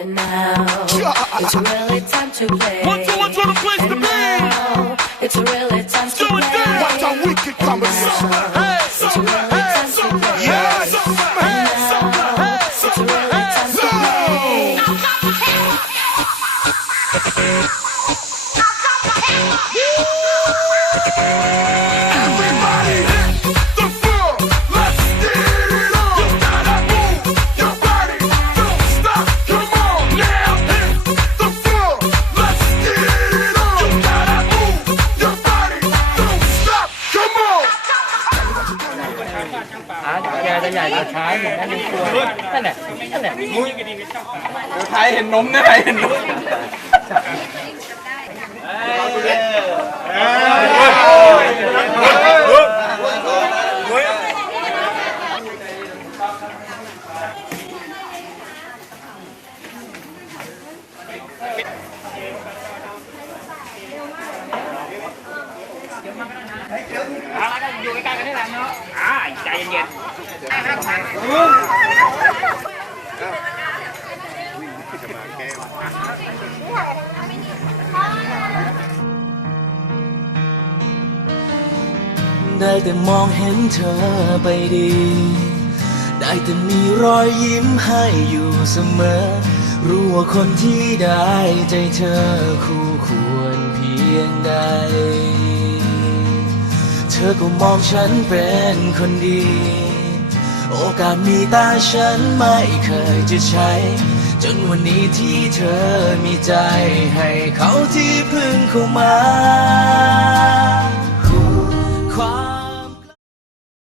And now it's really time to play. One, two, one, two, the place to And be. now it's really time to do it play. down. Watch how wicked coming. Hey, It's really time to play. Yes. Hey, จะใหญ่กว่าช้างอย่างนั้นตัวนั่นแหละนั่นแหละไทยเห็นนมนะไทยเห็นนม อยู่ใกล้ๆกันนี่แหละเนาะอ่าใจ เย็นได้แต่มองเห็นเธอไปดี ได้แต่มีรอยยิ้มให้อยู่เสมอ รู้ว่าคนที่ได้ใจเธอคู่ควร อก็มองฉันเป็นคนดี โอกาสมีตาฉันไม่เคยจะใช้ จนวันนี้ที่เธอมีใจให้เขาที่เพึ่งเข้ามา